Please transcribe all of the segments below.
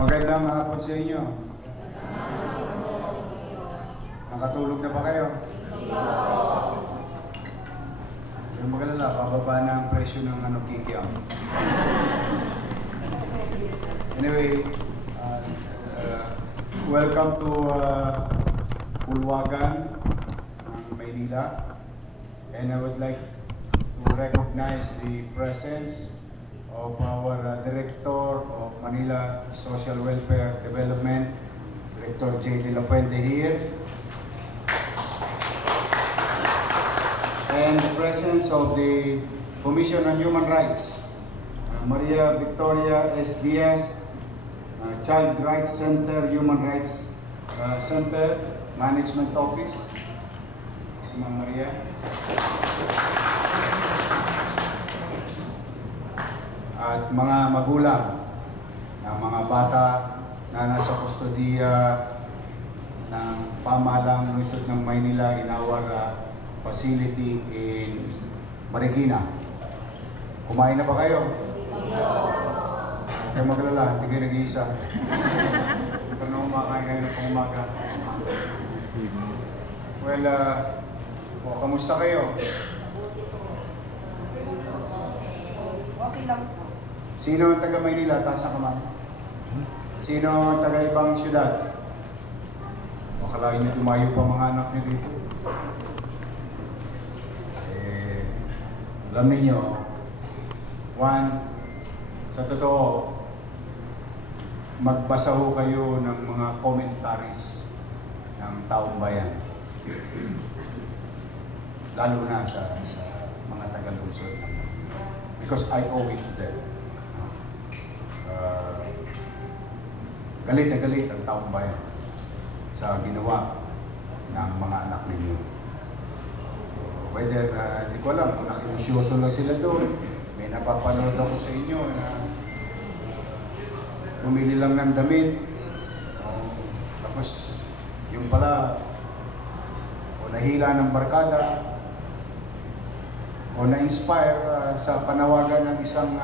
Magandang hapon sa inyo. Nakatulog na ba kayo? Yung magalala, bababa na ang presyo ng kikiam. Anyway, welcome to Bulwagan, Maynila. And I would like to recognize the presence of our Director of Manila Social Welfare Development, Director J. De La Puente here. And the presence of the Commission on Human Rights, Maria Victoria S. Diaz, Child Rights Center, Human Rights Center, Management Office. Si Ma'am Maria. At mga magulang ng mga bata na nasa kustodiya ng pamahalang lungsod ng Maynila in our facility in Marikina. Kumain na ba kayo? Huwag kayo maglala, hindi kayo nag-iisa. Ito na kumakain kayo ng pangumaga. Well, kamusta kayo? Okay lang po. Sino ang taga Maynila? Taas ang kamay. Sino ang taga ibang syudad? Akalain nyo dumayo pa mga anak nyo dito. Alam ninyo, sa totoo, magbasa ho kayo ng mga commentaries ng taong bayan. Lalo na sa mga taga-lungsod. Because I owe it to them. Galit na galit ang taong bayan sa ginawa ng mga anak ninyo. Whether, hindi ko alam kung nakiusyoso lang sila doon, may napapanood ako sa inyo na bumili lang ng damit, tapos yung pala, o nahila ng barkada, o na-inspire sa panawagan ng isang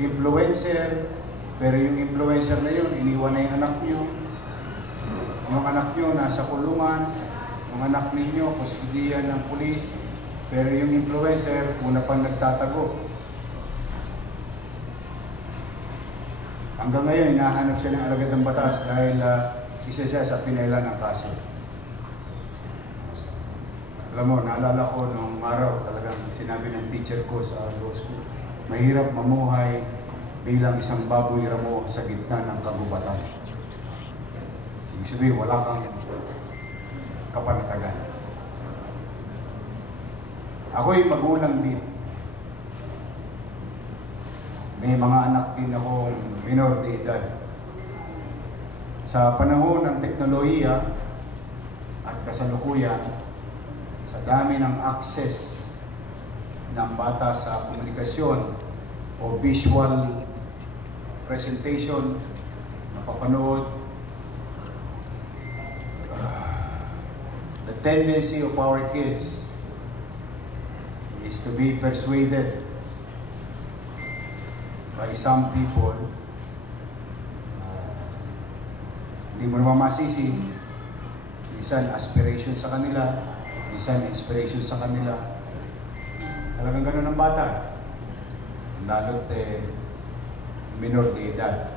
influencer, pero yung influencer na yun, iniwan na yung anak nyo. Yung anak nyo nasa kulungan, yung anak ninyo, kustudiyan ng pulis, pero yung influencer, una pang nagtatago. Hanggang ngayon, hinahanap siya ng alagad ng batas dahil isa siya sa pinailan ng kaso. Alam mo, naalala ko nung araw, talagang sinabi ng teacher ko sa law school, mahirap mamuhay bilang isang baboy ramo sa gitna ng kagubatan. Ibig sabihin, wala kang kapanatagan. Ako'y magulang din. May mga anak din akong minor de edad. Sa panahon ng teknolohiya at kasalukuyan, sa dami ng access ng bata sa komunikasyon o visual presentation, napapanood, the tendency of our kids is to be persuaded by some people. Hindi mo naman masisi, minsan aspiration sa kanila, minsan inspiration sa kanila. Talagang ganun ang bata. Lalo't minor de edad.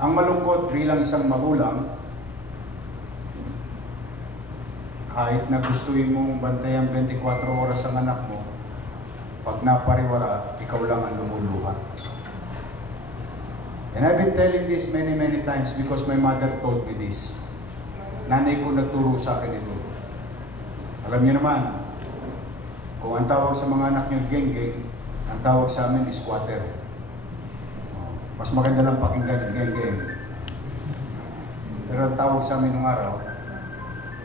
Ang malungkot bilang isang magulang, kahit na gustuin mong bantayan 24 oras ang anak mo, pag napariwara, ikaw lang ang lumuluha. And I've been telling this many times because my mother told me this. Nanay ko nagturo sa akin ito. Alam niyo naman, kung ang tawag sa mga anak niyo geng-geng, ang tawag sa amin is squatter. Mas maganda lang pakinggan yung geng-geng. Pero ang tawag sa amin nung araw,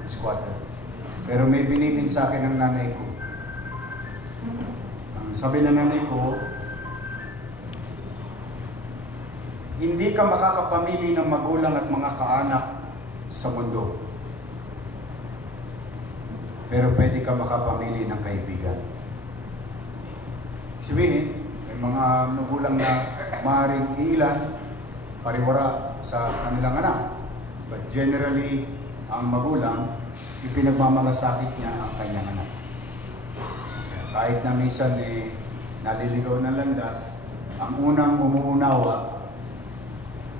is squatter. Pero may binilin sa akin ng nanay ko. Ang sabi ng nanay ko, hindi ka makakapamili ng magulang at mga kaanak sa mundo. Pero pwede ka makapamili ng kaibigan. Sabihin, May mga magulang na maaaring iilan, pariwara sa kanilang anak. But generally, ang magulang, ipinagmamalasakit niya ang kanyang anak. Kahit na minsan naliligaw ng landas, ang unang umuunawa,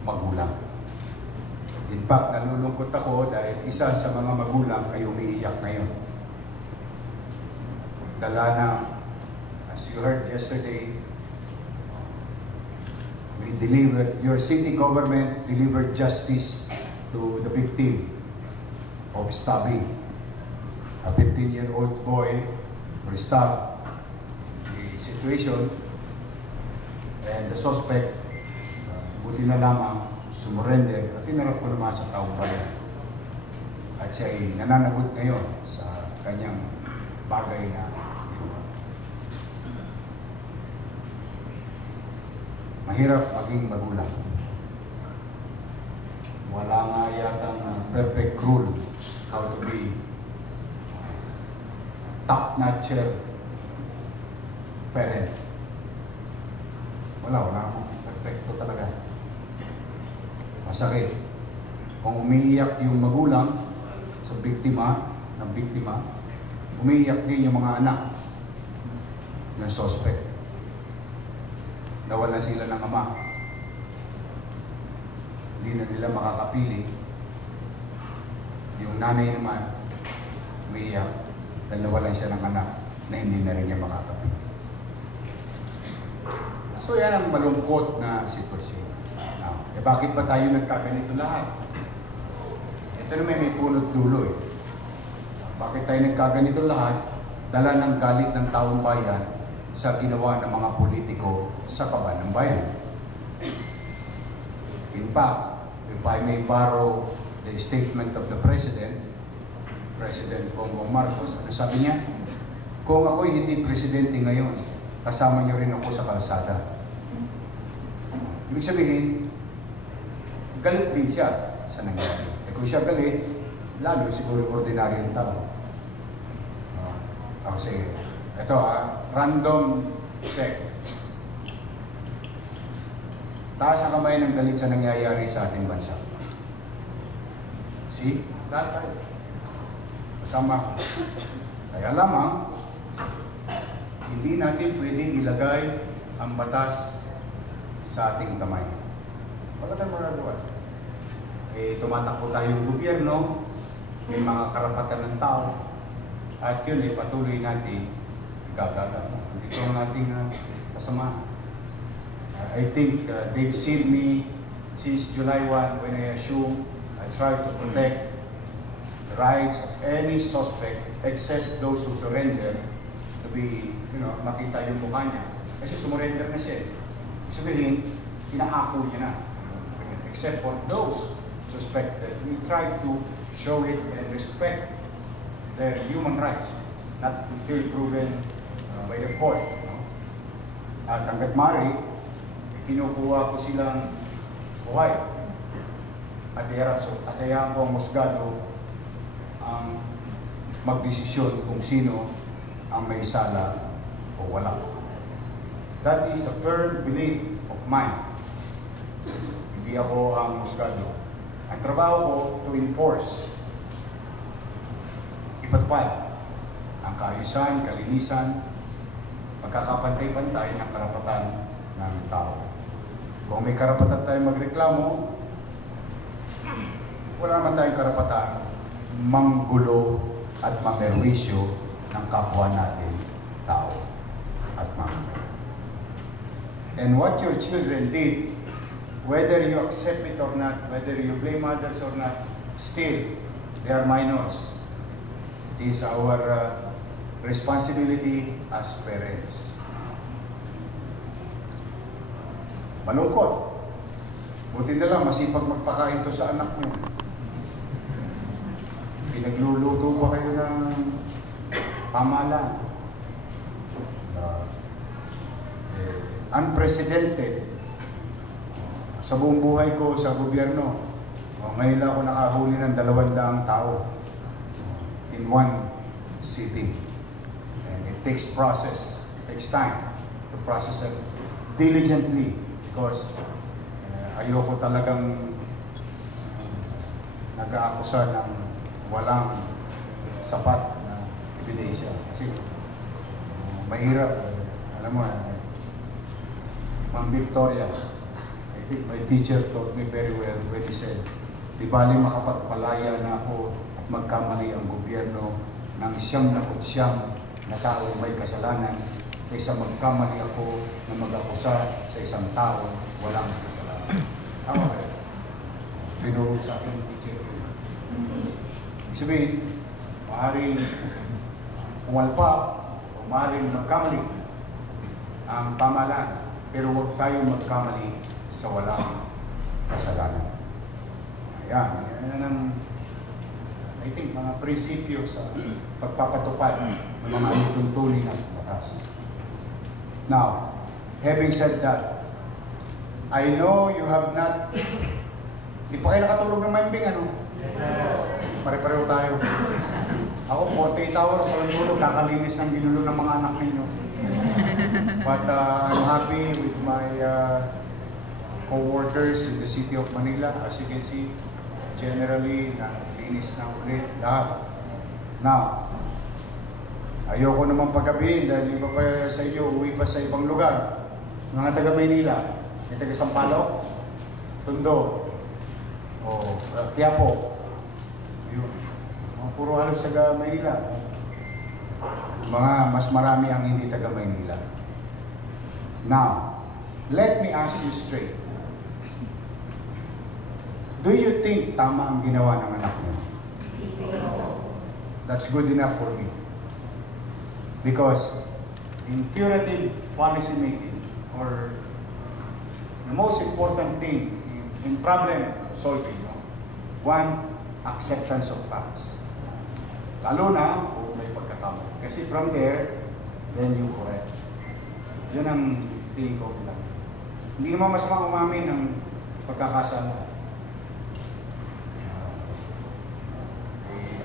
magulang. In fact, nalulungkot ako dahil isa sa mga magulang ay umiiyak ngayon. Dala na, as you heard yesterday, your city government delivered justice to the victim of stabbing. A 15-year-old boy was stabbed. The situation and the suspect, buti na lamang, sumurrender at tinarap ko naman sa taong bayan. At siya ay nananagot ngayon sa kanyang bagay na ginawa. Mahirap maging magulang. Wala nga yatang perfect rule how to be top-notcher parent. Wala akong perfecto talaga. Masakit. Kung umiiyak yung magulang sa biktima, umiiyak din yung mga anak ng suspect. Nawalan sila ng ama. Hindi na nila makakapili. Yung nanay naman, umiiyak dahil nawalan siya ng anak na hindi na rin niya makakapili. So yan ang malungkot na sitwasyon. Bakit ba tayo nagkaganito lahat? Ito naman may punot dulo eh. Bakit tayo nagkaganito lahat? Dala ng galit ng taong bayan sa ginawa ng mga politiko sa kaban ng bayan. In fact, if I may borrow the statement of the President Bongbong Marcos, ano sabi niya? Kung ako'y hindi presidente ngayon, kasama niyo rin ako sa kalsada. Ibig sabihin, galit din siya sa nangyari. Kung siya galit, lalo siguro ordinaryong tao. Kasi, ito random check. Taas ang kamay ng galit sa nangyayari sa ating bansa. See? Lahat tayo. Kasama ko. Kaya lamang, hindi natin pwedeng ilagay ang batas sa ating kamay. Wala tayong magagawa. Tumatakbo tayong gobyerno, may mga karapatan ng tao, at yun patuloy natin igagalang. Ito ang ating kasama. I think they've seen me since July 1 when I assume I try to protect the rights of any suspect except those who surrender to be, makita yung mukha niya. Kasi sumurrender na siya. Sabihin, inaako niya na. Except for those suspected, we try to show it and respect their human rights, not until proven by the court. At hanggat maaari, kinukuha ko silang buhay. At hayaan ko ang musgado ang magdesisyon kung sino ang may sala o wala. That is a firm belief of mine. Hindi ako ang musgado. Ang trabaho ko to enforce, ipatupad ang kaayusan, kalinisan, pagkakapantay-pantay ng karapatan ng tao. Kung may karapatan tayong magreklamo, wala naman tayong karapatan manggulo at mamerwisyo ng kapwa natin tao at mamamayan. And what your children did, whether you accept it or not, whether you blame others or not, still, they are minors. It is our responsibility as parents. Malungkot. Buti na lang, masipag magpakain to sa anak mo. Pinagluluto pa kayo ng pamalan. Unprecedented. Sa buong buhay ko sa gobyerno, ngayon lang ako nakahuli ng 200 tao in one city. And it takes process, it takes time to process it. diligently because ayoko talagang nag-aakusa ng walang sapat na ebidensya. Kasi mahirap. Alam mo, Ma'am Victoria, I think my teacher taught me very well when he said, di bali makapagpalaya na ako at magkamali ang gobyerno ng 99 na tao may kasalanan kaysa magkamali ako na mag-akusa sa isang tao walang kasalanan. Tama ba yun? Binuro sa akin ng teacher. Ibig sabihin, maaaring umalpa o maaaring magkamali ang pamahalaan, pero huwag tayo magkamali sa walang kasalanan. Ayan, yan ang I think mga prinsipyo sa pagpapatupad ng mga ituntunin ng batas. Now, having said that, I know you have not, di pa kayo nakatulog ng maimbing, ano? Pare-pareho tayo. Ako, 48 hours, walang tulog, kakalinis ng ginulo ng mga anak ninyo. But I'm happy with my co-workers in the city of Manila. As you can see, generally, linis na ulit lahat. Now, ayoko naman paggabihin dahil iba pa sa iyo, uwi pa sa ibang lugar. Mga taga Maynila, may taga Sampaloc, Tondo, o Quiapo. Ayun. Mga puro halos taga Maynila. Mga mas marami ang hindi taga Maynila. Now, let me ask you straight. Do you think tama ang ginawa ng anak niyo? That's good enough for me. Because in curative policy making, or the most important thing in problem solving, one, acceptance of facts. Lalo na kung may pagkakamali. Kasi from there, then you correct. Yun ang tingin ko lang. Hindi naman masamang umamin ng pagkakasala.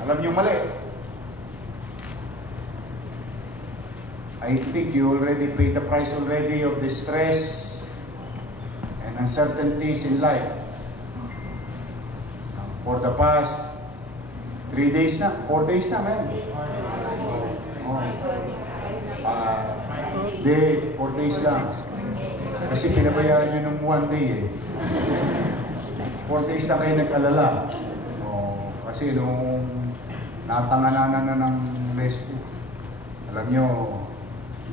Alam niyo mali. I think you already paid the price already of the stress and uncertainties in life. For the past 3 days na, 4 days na, man. Day, 4 days lang. Kasi pinabayaan nyo ng 1 day eh. 4 days na kayo nag-alala. Kasi nung natangananan na ng rescue, alam nyo,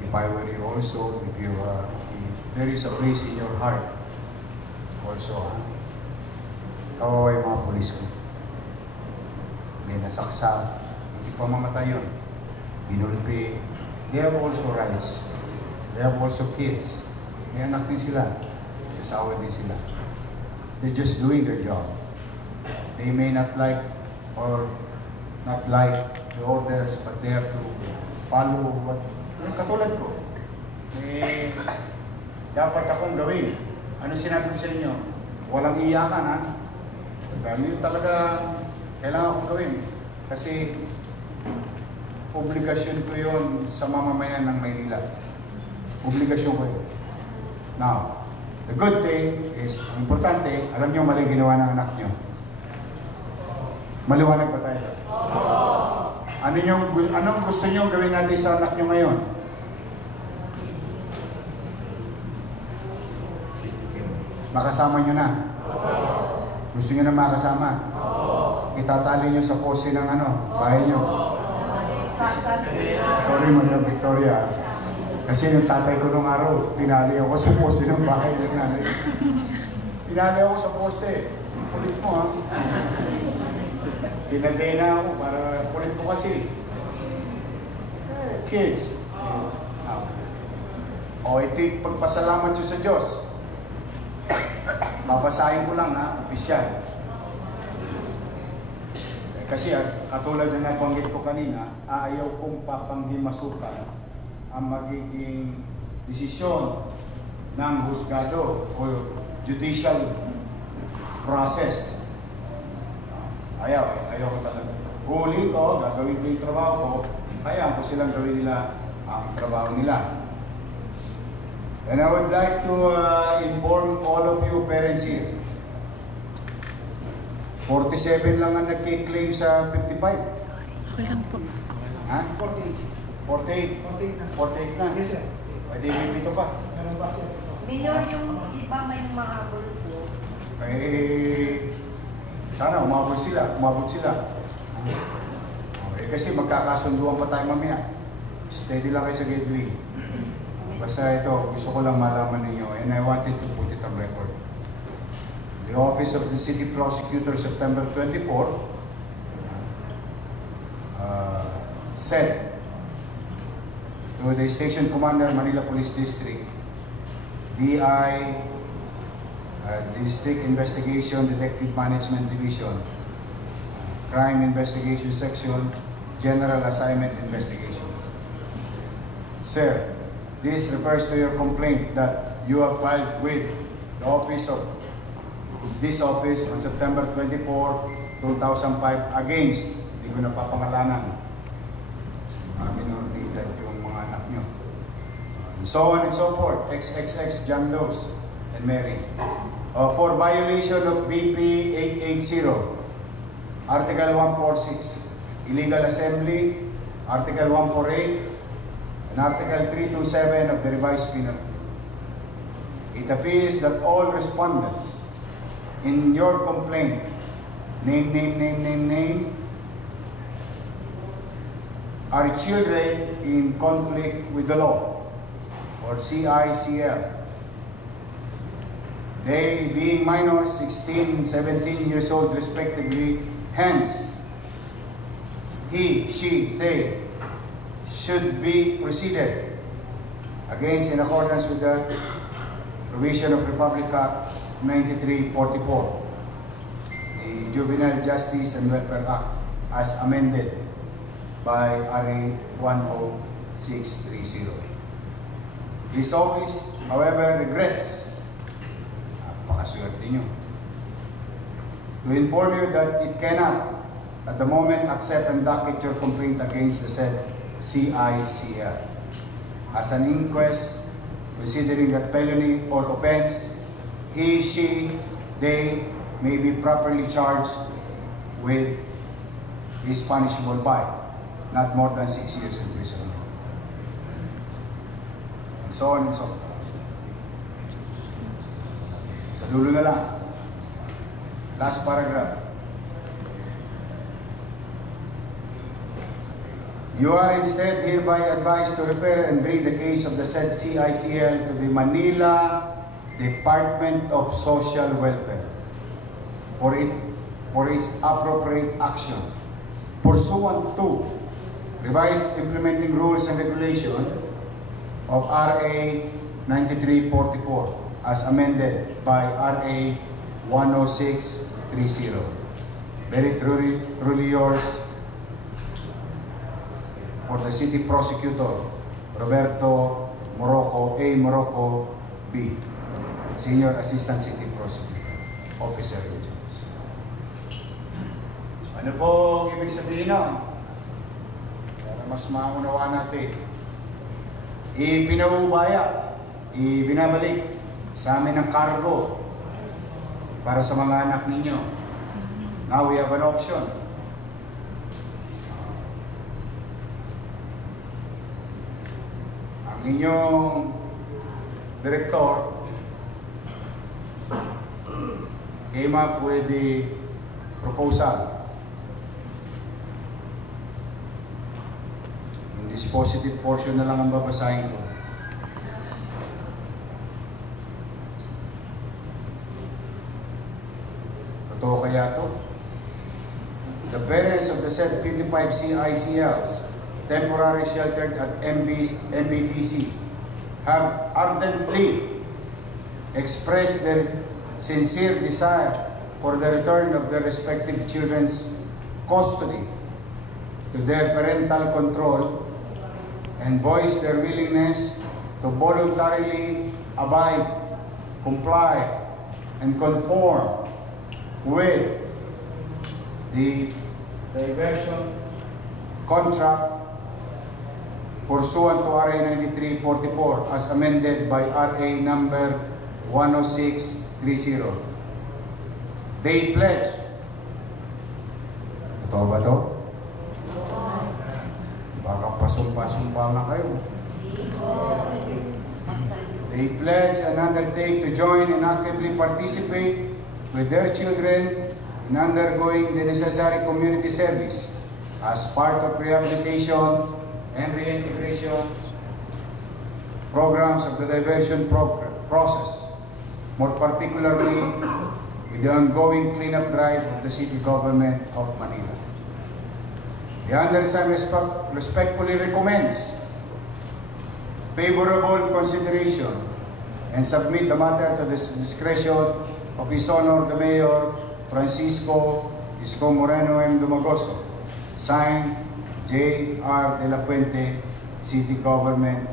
if I were you also, if there is a place in your heart, also, kawawa yung mga pulis ko. May nasaksak, hindi pa mamatay yun. Binulpi. They have also rights. They have also kids. May anak din sila. May asawa din sila. They're just doing their job. They may not like or not like the orders, but they have to follow what katulad ko. Dapat akong gawin. Ano sinabi ko sa inyo? Walang iyakan, ha? Dahil yun talaga kailangan kong gawin. Kasi obligasyon ko yun sa mamamayan ng Maynila. Obligasyon ko yun. Now, the good thing is, ang importante, alam niyo mali ginawa ng anak niyo. Maliwanag pa tayo. Anong gusto niyo gawin natin sa anak niyo ngayon? Makasama niyo na? Gusto niyo na makasama? Itatali niyo sa pose ng bahay niyo? Sorry, Maria Victoria. Kasi yung tatay ko nung araw, tinali ako sa poste ng bahay ng nanay. Tinali ako sa poste. Kulit mo, ha? Tinanday na ako para kulit ko kasi. Kids. O, iti pagpasalamat nyo sa Diyos. Babasahin ko lang, ha? Opisyal. Kasi katulad na nabanggit ko kanina, ayaw kong papanghimasukan ang magiging desisyon ng husgado o judicial process. Ayaw ko talaga. Huli ko, gagawin ko yung trabaho ko, hayaan ko silang gawin nila ang trabaho nila. And I would like to inform all of you parents here. 47 lang ang nagki-claim sa 55. Okay lang po. Ha? 48. 48. 48 na. Yes, sir. Pwede may pito pa. Meron ba, sir? Mayor, yung iba may mga bulto. Eh, sana umabot sila. Eh, kasi magkakasunduan pa tayo mamaya. Steady lang kayo sa gateway. Basta ito, gusto ko lang malaman ninyo, and I wanted to put it on record. The Office of the City Prosecutor, September 24, said to the Station Commander, Manila Police District, DI, District Investigation, Detective Management Division, Crime Investigation Section, General Assignment Investigation. Sir, this refers to your complaint that you have filed with the office of this office on September 24, 2005 against, hindi ko napapangalanan, minor de edad yung mga anak nyo. And so on and so forth, XXX, John Doe's, and Mary. For violation of BP 880, Article 146, illegal assembly, Article 148, and Article 327 of the Revised Penal Code. It appears that all respondents in your complaint, name, are children in conflict with the law, or CICL. They being minors, 16, 17 years old respectively, hence, he, she, they, should be proceeded against in accordance with the provision of Republic Act 9344, the Juvenile Justice and Welfare Act, as amended by RA 10630. This office, however, regrets, napakaswerte nyo, to inform you that it cannot, at the moment, accept and docket your complaint against the said CICL. As an inquest, considering that felony or offense, he, she, they may be properly charged with is punishable by not more than 6 years in prison. And so on and so on. Sa dulo na lang. Last paragraph. You are instead hereby advised to repair and bring the case of the said CICL to the Manila Department of Social Welfare for its appropriate action pursuant to revised implementing rules and regulation of RA 9344 as amended by RA 10630. Very truly yours, for the City Prosecutor, Roberto Morocco, A. Morocco, B. Senior Assistant City Prosecutor, Officer in Charge. Ano po ang ibig sabihin nun? Para mas maunawa natin. Ipinaubaya, ibinabalik sa amin ng cargo para sa mga anak ninyo. Now we have an option. Ang inyong director came up with the proposal. In this positive portion na lang ang babasahin ko. Totoo kaya to? The parents of the said 55 CICLs temporarily sheltered at MBDC have ardently expressed their sincere desire for the return of their respective children's custody to their parental control and voice their willingness to voluntarily abide, comply, and conform with the diversion contract pursuant to RA 9344 as amended by RA number 10630. They pledge. Totoo ba to? Baka pasumpa-sumpa na kayo. They pledge and undertake to join and actively participate with their children in undergoing the necessary community service as part of rehabilitation and reintegration programs of the diversion process, more particularly with the ongoing cleanup drive of the city government of Manila. The undersigned respectfully recommends favorable consideration and submit the matter to the discretion of His Honor the Mayor Francisco Isko Moreno M. Dumagoso, signed J.R. De La Puente, City Government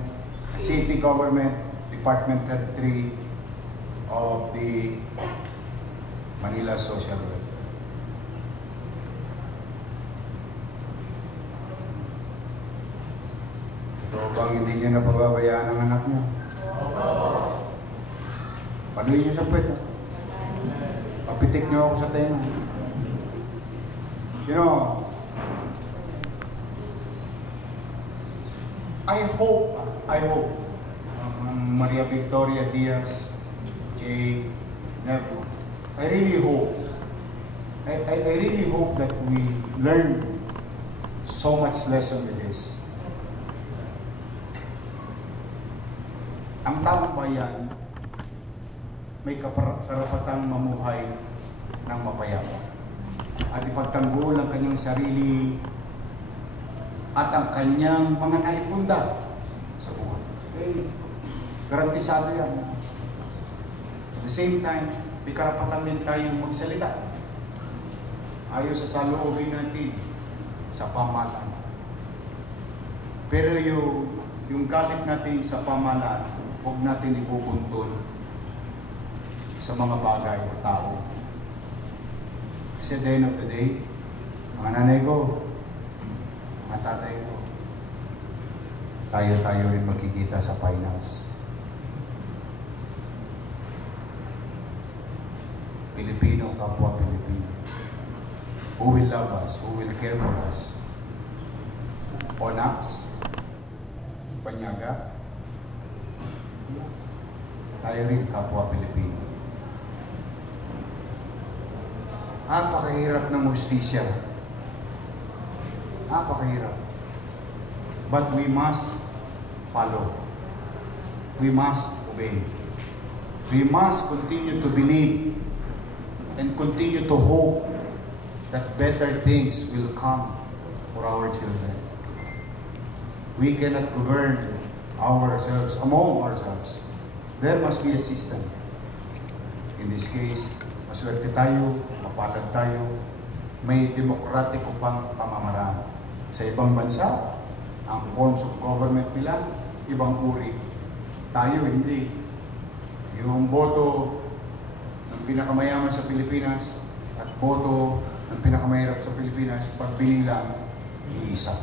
Department Head 3 of the Manila Social Welfare. Ito bang hindi niyo napababayaan ang anak niyo? Panuhin niyo sa puwet. Papitik niyo ako sa tenga. You know, I hope, Maria Victoria Diaz, Jay, Nevo, I really hope that we learn so much lesson with this. Ang taong bayan may karapatang mamuhay ng mapayapa at ipagtanggol ang kanyang sarili at ang kanyang mga naipunda sa buhay. Garantisado yan. At the same time, may karapatan din tayong magsalita ayon sa saloobin natin sa pamahalaan. Pero yung galit natin sa pamahalaan, huwag natin ipupuntun sa mga bagay o tao. Kasi at the end of the day, mga nanay ko, mga tatay ko, tayo rin magkikita sa finals. Pilipino, kapwa Pilipino. Who will love us? Who will care for us? Onax? Panyaga? Tayo rin, kapwa Pilipino. Napakahirap ng hustisya. Napakahirap. But we must follow. We must obey. We must continue to believe and continue to hope that better things will come for our children. We cannot govern ourselves among ourselves. There must be a system. In this case, maswerte tayo, mapalad tayo, may demokratiko pang pamamaraan. Sa ibang bansa, ang forms of government nila, ibang uri. Tayo, hindi. Yung boto ng pinakamayaman sa Pilipinas at boto ng pinakamahirap sa Pilipinas, pag binilang, iisa.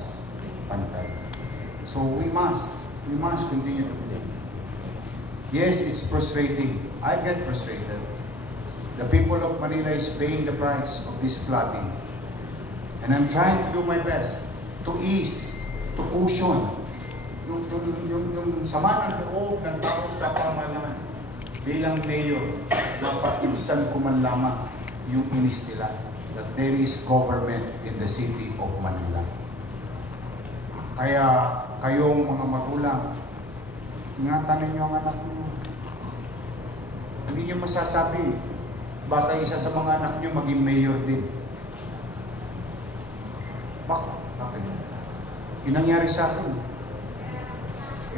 Pantay. So we must continue to believe. Yes, it's frustrating. I get frustrated. The people of Manila is paying the price of this flooding. And I'm trying to do my best to ease, to cushion yung sama ng loob ng tao sa pamahalaan. Bilang mayor, dapat insan ko man lamang yung inis nila that there is government in the city of Manila. Kaya kayong mga magulang, ingatan ninyo ang anak niyo. Hindi niyo masasabi, baka isa sa mga anak niyo maging mayor din. Bakit? Yung nangyari sa akin,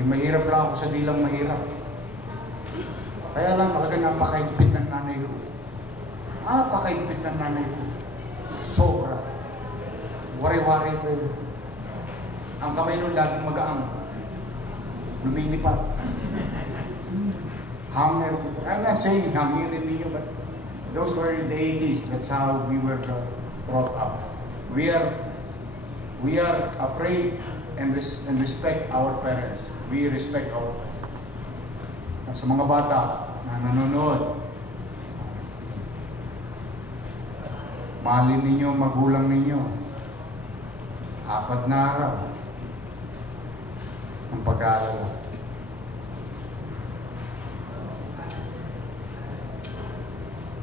mahirap lang ako sa dilang mahirap. Kaya lang talaga napakaigpit ng nanay ko. Napakaigpit ng nanay ko. Sobra. Wari-wari po. Ang kamay nun laging magaang. Lumilipat. Hanger. I'm not saying hangirin ninyo, but those were in the 80s. That's how we were brought up. We are afraid and respect our parents. We respect our parents. Sa mga bata na nanonood, mahalin ninyo ang magulang ninyo. 4 na araw ang pag-aaral.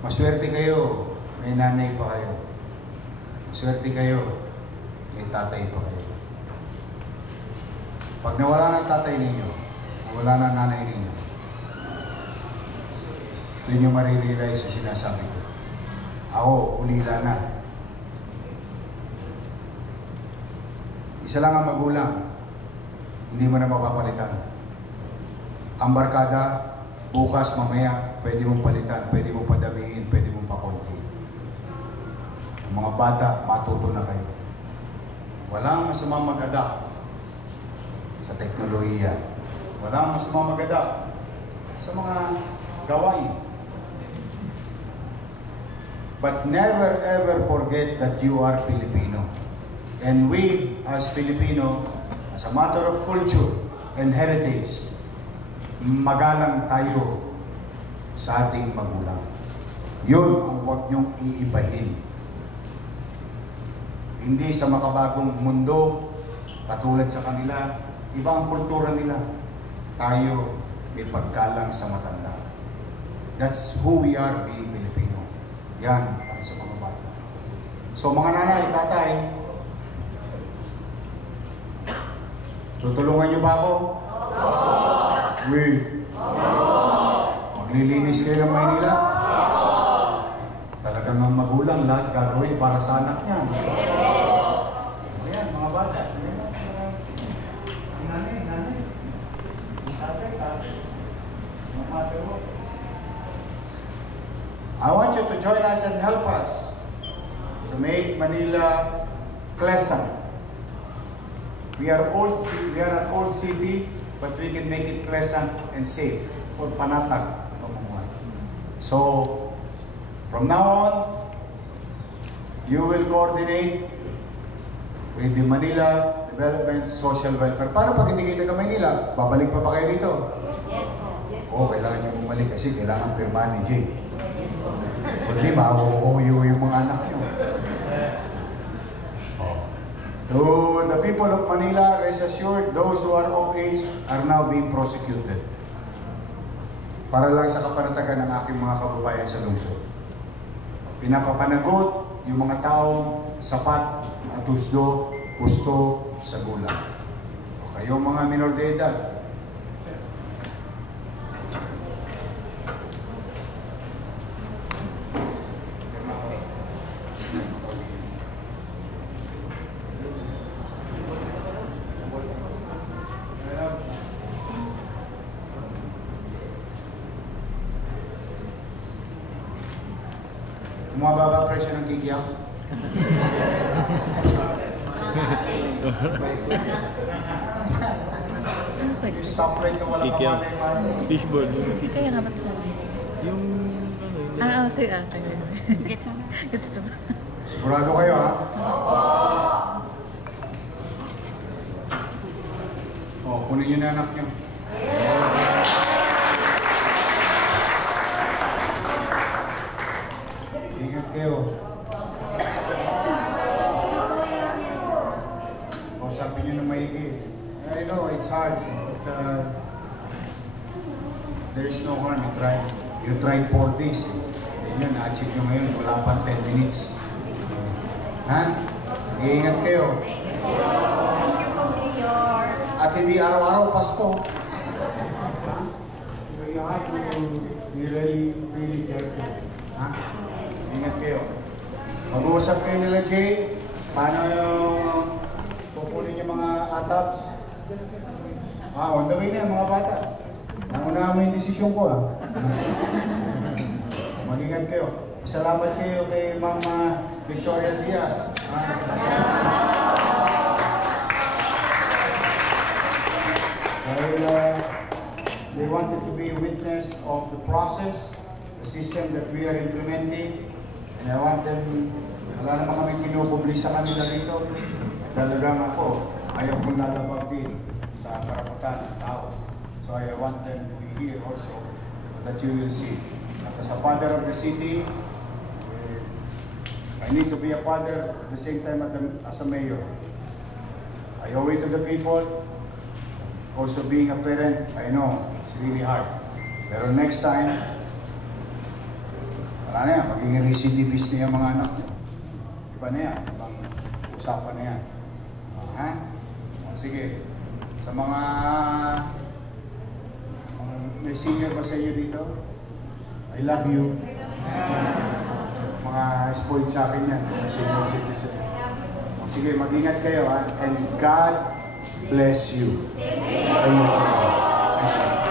Maswerte kayo, may nanay pa kayo. Maswerte kayo, may tatay pa kayo. Pag nawala na ang tatay ninyo, nawala na ang nanay ninyo, hindi nyo marirealize yung sinasabi ko. Ako, ulila na. Isa lang ang magulang, hindi mo na mapapalitan. Ang barkada, bukas, mamaya, pwede mong palitan, pwede mong padamihin, pwede mong pakonti. Ang mga bata, matuto na kayo. Walang masamang mag-adapt sa teknolohiya. Walang masamang mag-adapt sa mga gawain. But never ever forget that you are Filipino. And we, as Filipino, as a matter of culture and heritage, magalang tayo sa ating magulang. Yun ang huwag niyong iibahin. Hindi sa makabagong mundo, katulad sa kanila, iba ang kultura nila. Tayo may paggalang sa matanda. That's who we are being Filipino. Yan, para sa mga bata. So mga nanay, tatay, tutulungan niyo ba ako? We. Maglilinis kayo ng Maynila? Talagang ang magulang lahat gagawin para sa anak niya. Ayan, mga bata. Ang nanay. Tatay. Mga mother mo. I want you to join us and help us to make Manila pleasant. We are an old city, but we can make it pleasant and safe for panatag pamumuhay. So, from now on, you will coordinate with the Manila Development Social Welfare. Paano pag hindi kayo taga Manila? Babalik pa ba kayo dito? Yes po. Oo, kailangan niyo bumalik kasi kailangan pirmahan ni Jay. Kundi ma-uuyo yung mga anak niyo. To the people of Manila, rest assured, those who are of age are now being prosecuted. Para lang sa kapanatagan ng aking mga kababayan sa lungsod. Pinapapanagot yung mga taong sapat at gusto sa gulang. O kayong mga minor de edad, bumababa presyo ng kikiam. Yung stoplight na walang Kikiam. kamalay-malay. Fishball. Kaya nga ba't Yung ano, sige. Gets na. Gets ko. Sigurado kayo, ha? O, kunin niyo na anak niyo. Ingat kayo. Kausapin niyo na maigi. I know, it's hard. But, there is no harm. You tried 4 days. Yan, na-achieve nyo ngayon. Wala pa 10 minutes. Ha? Iingat kayo. At hindi araw-araw Pasko. You have to be really careful. Ha? Ingat kayo. Mag-uusap kayo nila, Jay. Paano yung pupunin yung mga asabs? On the way na mga bata. Nauna mo yung desisyon ko, ha? Mag-ingat kayo. Salamat kayo kay Mama Victoria Diaz. Dahil they wanted to be a witness of the process, the system that we are implementing. And I want them, wala naman kami kinupubli sa kanila rito. Talagang ako, ayaw kong lalabag din sa karapatan ng tao. So I want them to be here also, that you will see. At as a father of the city, I need to be a father at the same time as a mayor. I owe it to the people. Also being a parent, I know, it's really hard. Pero next time, wala na yan, magiging recidivist na yung mga anak nyo. Iba na yan, ibang usapan na yan. Ha? Sige, sa mga may senior ba sa inyo dito? I love you. Mga spoiled sa akin yan, mga senior citizen. Sige, mag-ingat kayo ha. And God bless you and your children. Thank you.